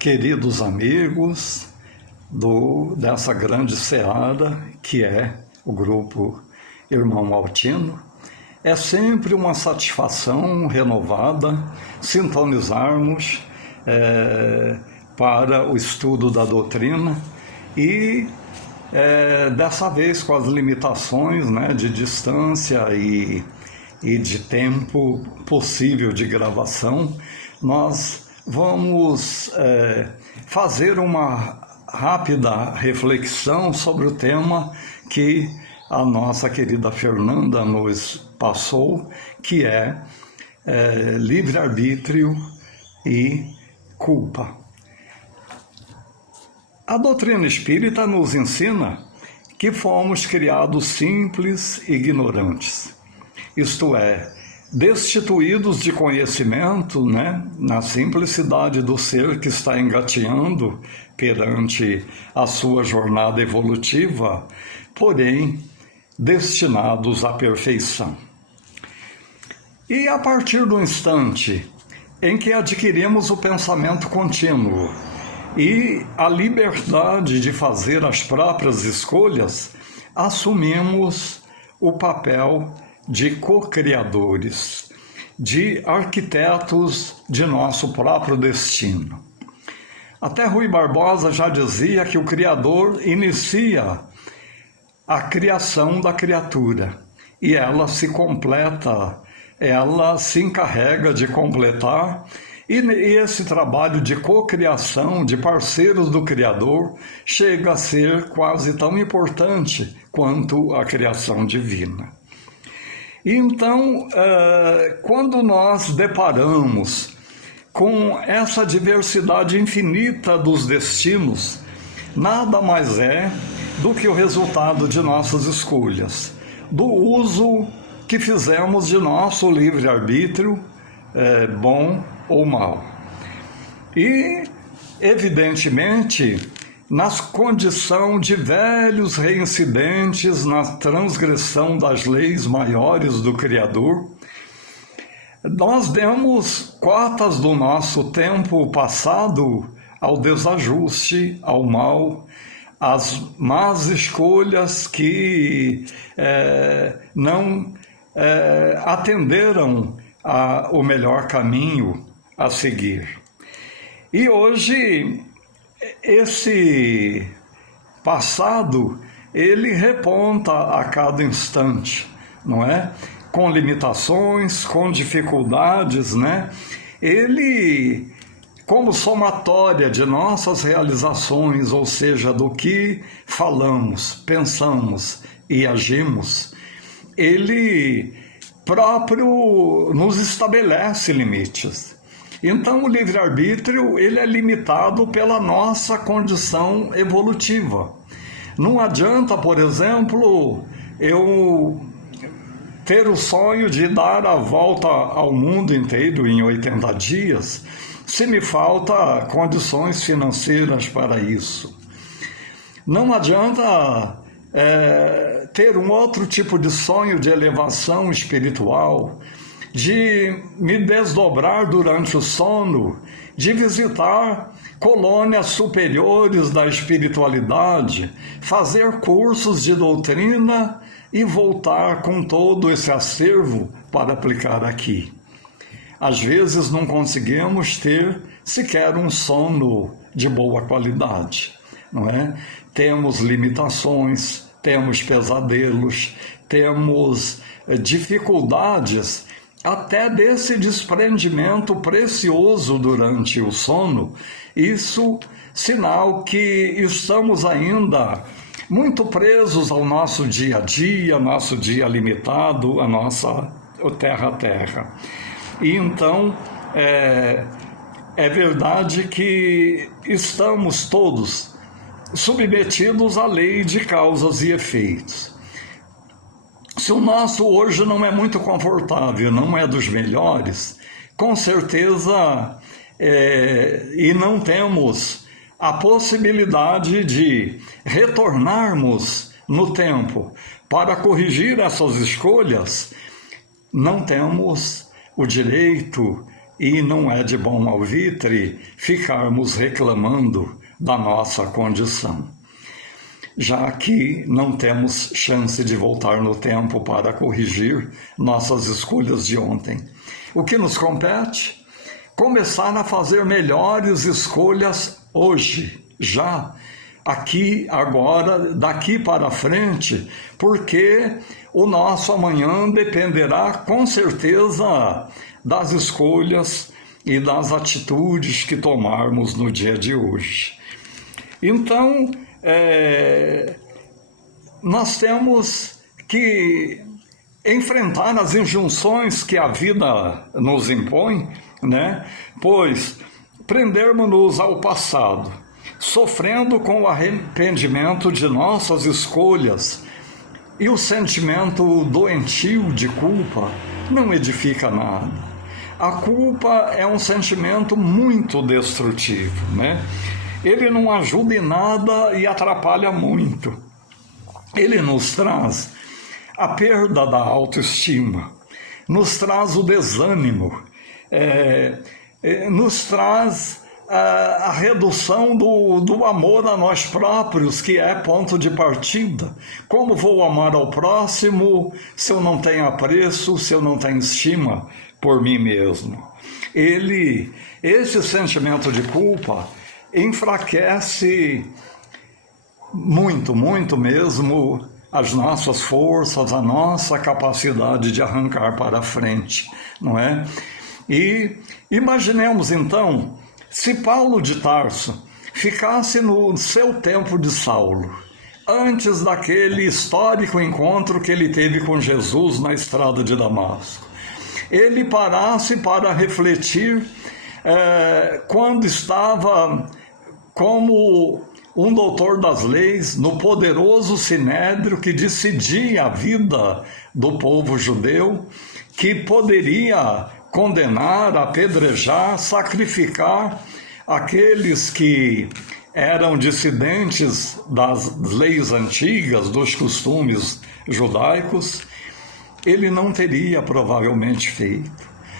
queridos amigos dessa grande seara que é o Grupo Irmão Altino. É sempre uma satisfação renovada sintonizarmos para o estudo da doutrina e dessa vez com as limitações de distância e de tempo possível de gravação, nós vamos fazer uma rápida reflexão sobre o tema que a nossa querida Fernanda nos passou, que é livre-arbítrio e culpa. A doutrina espírita nos ensina que fomos criados simples e ignorantes, isto é, destituídos de conhecimento, na simplicidade do ser que está engateando perante a sua jornada evolutiva, porém destinados à perfeição. E a partir do instante em que adquirimos o pensamento contínuo e a liberdade de fazer as próprias escolhas, assumimos o papel de co-criadores, de arquitetos de nosso próprio destino. Até Rui Barbosa já dizia que o Criador inicia a criação da criatura e ela se completa, ela se encarrega de completar, e esse trabalho de cocriação, de parceiros do Criador, chega a ser quase tão importante quanto a criação divina. Então, quando nós deparamos com essa diversidade infinita dos destinos, nada mais é do que o resultado de nossas escolhas, do uso que fizemos de nosso livre-arbítrio, bom ou mal. E, evidentemente, na condição de velhos reincidentes na transgressão das leis maiores do Criador, nós demos cotas do nosso tempo passado ao desajuste, ao mal, às más escolhas que não atenderam ao melhor caminho a seguir. E hoje, esse passado, ele reponta a cada instante, não é? Com limitações, com dificuldades, Ele, como somatória de nossas realizações, ou seja, do que falamos, pensamos e agimos, ele próprio nos estabelece limites. Então, o livre-arbítrio, ele é limitado pela nossa condição evolutiva. Não adianta, por exemplo, eu ter o sonho de dar a volta ao mundo inteiro em 80 dias, se me falta condições financeiras para isso. Não adianta ter um outro tipo de sonho de elevação espiritual, de me desdobrar durante o sono, de visitar colônias superiores da espiritualidade, fazer cursos de doutrina e voltar com todo esse acervo para aplicar aqui. Às vezes não conseguimos ter sequer um sono de boa qualidade, não é? Temos limitações, temos pesadelos, temos dificuldades até desse desprendimento precioso durante o sono. Isso, sinal que estamos ainda muito presos ao nosso dia a dia, nosso dia limitado, a nossa terra a terra. E então, é verdade que estamos todos submetidos à lei de causas e efeitos. Se o nosso hoje não é muito confortável, não é dos melhores, com certeza, e não temos a possibilidade de retornarmos no tempo para corrigir essas escolhas, não temos o direito e não é de bom alvitre ficarmos reclamando da nossa condição, já que não temos chance de voltar no tempo para corrigir nossas escolhas de ontem. O que nos compete? Começar a fazer melhores escolhas hoje, já, aqui, agora, daqui para frente, porque o nosso amanhã dependerá com certeza das escolhas e das atitudes que tomarmos no dia de hoje. Então, nós temos que enfrentar as injunções que a vida nos impõe, né? Pois prendermos-nos ao passado, sofrendo com o arrependimento de nossas escolhas, e o sentimento doentio de culpa não edifica nada. A culpa é um sentimento muito destrutivo, né? Ele não ajuda em nada e atrapalha muito. Ele nos traz a perda da autoestima, nos traz o desânimo, nos traz a redução do amor a nós próprios, que é ponto de partida. Como vou amar ao próximo se eu não tenho apreço, se eu não tenho estima por mim mesmo? Esse sentimento de culpa enfraquece muito, muito mesmo as nossas forças, a nossa capacidade de arrancar para frente, não é? E imaginemos então, se Paulo de Tarso ficasse no seu tempo de Saulo, antes daquele histórico encontro que ele teve com Jesus na estrada de Damasco, ele parasse para refletir quando estava como um doutor das leis no poderoso sinédrio que decidia a vida do povo judeu, que poderia condenar, apedrejar, sacrificar aqueles que eram dissidentes das leis antigas, dos costumes judaicos. Ele não teria provavelmente feito.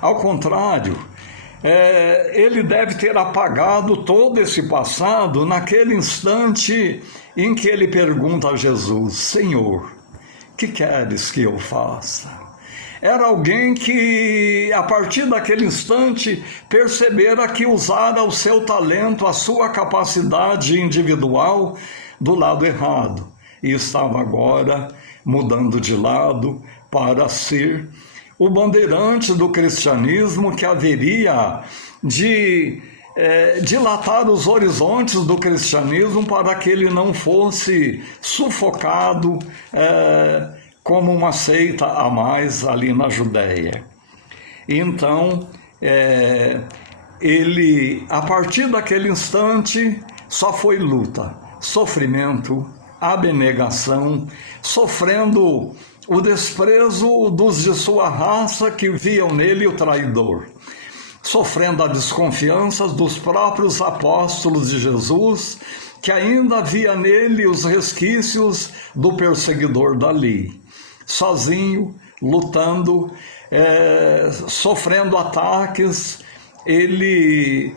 Ao contrário, ele deve ter apagado todo esse passado naquele instante em que ele pergunta a Jesus: Senhor, que queres que eu faça? Era alguém que, a partir daquele instante, percebera que usara o seu talento, a sua capacidade individual do lado errado, e estava agora mudando de lado para ser o bandeirante do cristianismo, que haveria de dilatar os horizontes do cristianismo para que ele não fosse sufocado como uma seita a mais ali na Judéia. Então, ele, a partir daquele instante, só foi luta, sofrimento, abnegação, sofrendo o desprezo dos de sua raça que viam nele o traidor, sofrendo a desconfiança dos próprios apóstolos de Jesus, que ainda havia nele os resquícios do perseguidor da lei. Sozinho, lutando, sofrendo ataques, ele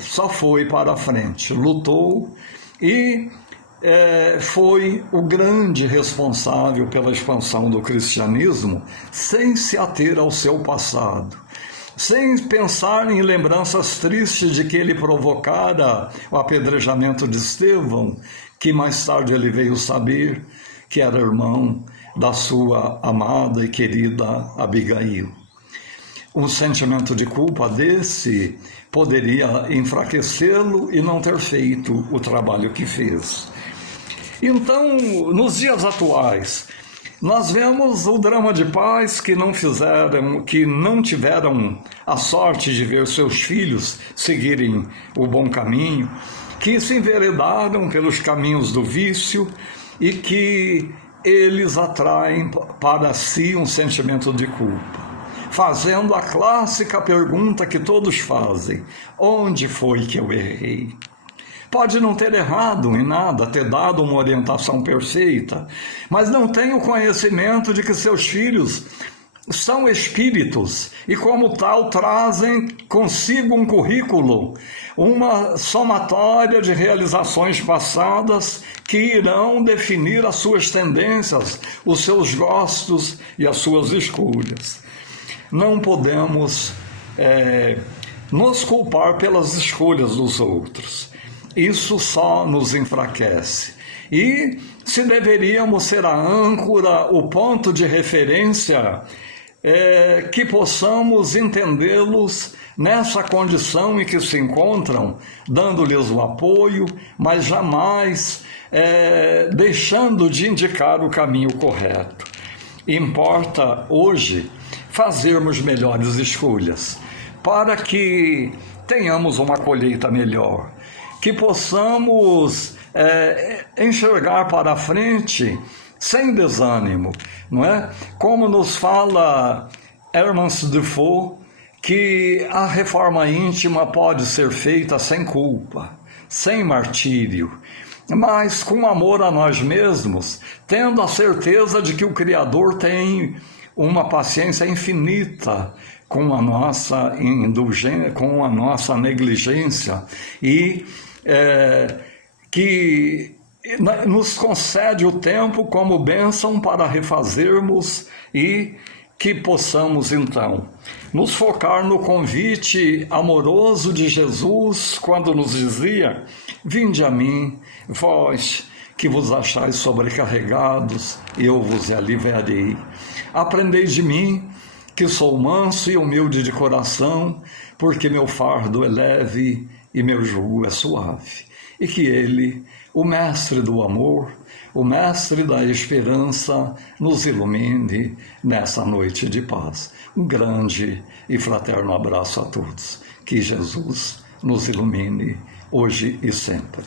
só foi para a frente, lutou e foi o grande responsável pela expansão do cristianismo, sem se ater ao seu passado, sem pensar em lembranças tristes de que ele provocara o apedrejamento de Estevão, que mais tarde ele veio saber que era irmão da sua amada e querida Abigail. Um sentimento de culpa desse poderia enfraquecê-lo e não ter feito o trabalho que fez. Então, nos dias atuais, nós vemos o drama de pais que não tiveram a sorte de ver seus filhos seguirem o bom caminho, que se enveredaram pelos caminhos do vício e que eles atraem para si um sentimento de culpa, fazendo a clássica pergunta que todos fazem: onde foi que eu errei? Pode não ter errado em nada, ter dado uma orientação perfeita, mas não tem o conhecimento de que seus filhos são espíritos e, como tal, trazem consigo um currículo, uma somatória de realizações passadas que irão definir as suas tendências, os seus gostos e as suas escolhas. Não podemos nos culpar pelas escolhas dos outros. Isso só nos enfraquece. E se deveríamos ser a âncora, o ponto de referência, que possamos entendê-los nessa condição em que se encontram, dando-lhes o apoio, mas jamais deixando de indicar o caminho correto. Importa hoje fazermos melhores escolhas, para que tenhamos uma colheita melhor, que possamos enxergar para frente sem desânimo, não é? Como nos fala Hermans Defoe, que a reforma íntima pode ser feita sem culpa, sem martírio, mas com amor a nós mesmos, tendo a certeza de que o Criador tem uma paciência infinita com a nossa indulgência, com a nossa negligência, e que nos concede o tempo como bênção para refazermos e que possamos, então, nos focar no convite amoroso de Jesus, quando nos dizia: vinde a mim, vós que vos achais sobrecarregados, eu vos aliviarei. Aprendei de mim, que sou manso e humilde de coração, porque meu fardo é leve e meu jugo é suave. E que Ele, o Mestre do amor, o Mestre da esperança, nos ilumine nessa noite de paz. Um grande e fraterno abraço a todos. Que Jesus nos ilumine hoje e sempre.